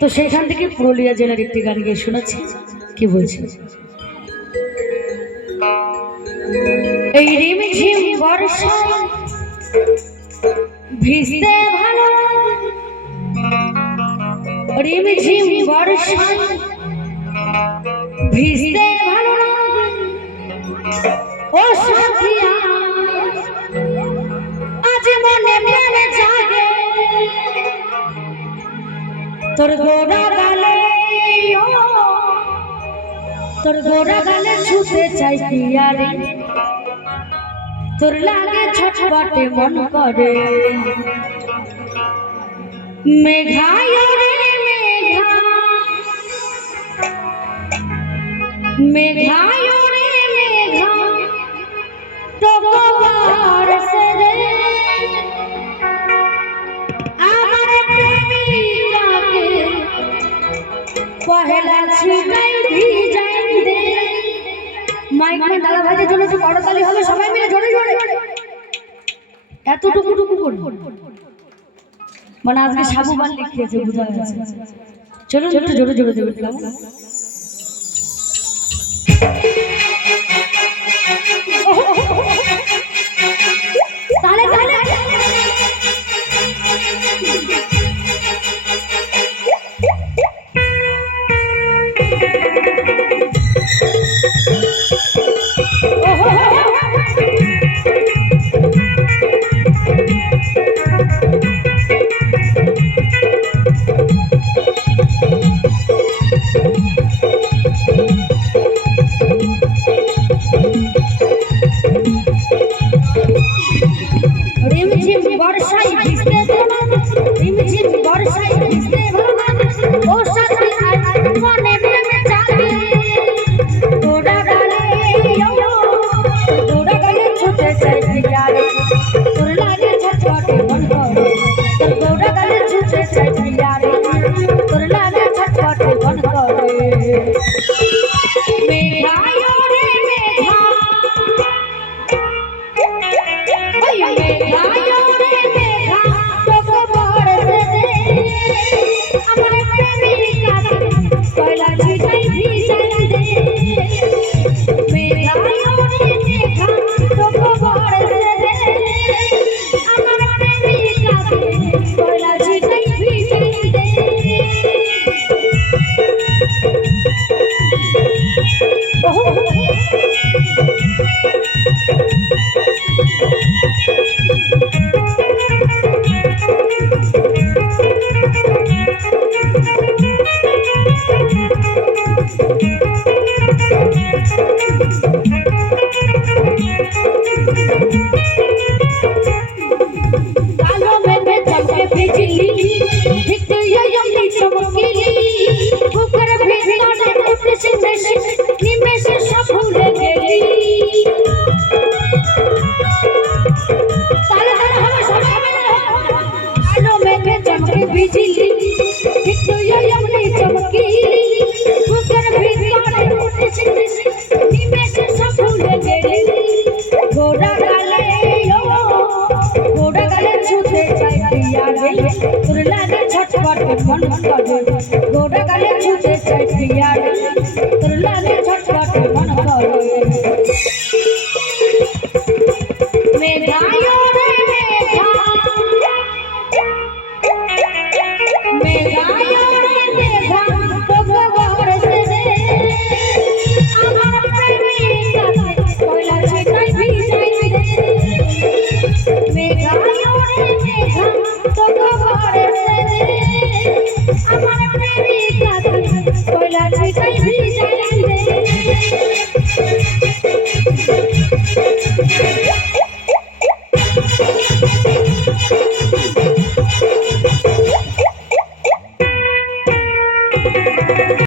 তো সেখান থেকে পুরুলিয়া জেলার একটি গান গিয়ে শোনাচ্ছি, কি বলছি। এই রিমঝিম বর্ষায় ভিজতে ভালো, রিমঝিম বর্ষায় ভিজতে ভালো ও সাথিয়া, আজ মনে মনে জাগে তোর গোরা গালে, তোর গোরা গালে ছুতে চাই পিয়ারে, তোর লাগে ছটপটে মন করে। মেঘায় রে মেঘা, মেঘায় রে মেঘা টকবার সে রে, আমার প্রেমিকাকে পহেলা ছুটাই ভিজাই দে। মাইক মে দাদা ভাইদের জন্য একটু করতালি হবে, সবাই মিলে জোরে জোরে এতটুকু টুকু করবো, মানে আজকে সাবু গান লিখিয়েছে, বোঝা যাচ্ছে। চলো একটু জোরে জোরে দেবে কেমন। তালে তালে छटपट मन करे, गोरा गले छूटे चाय पिया।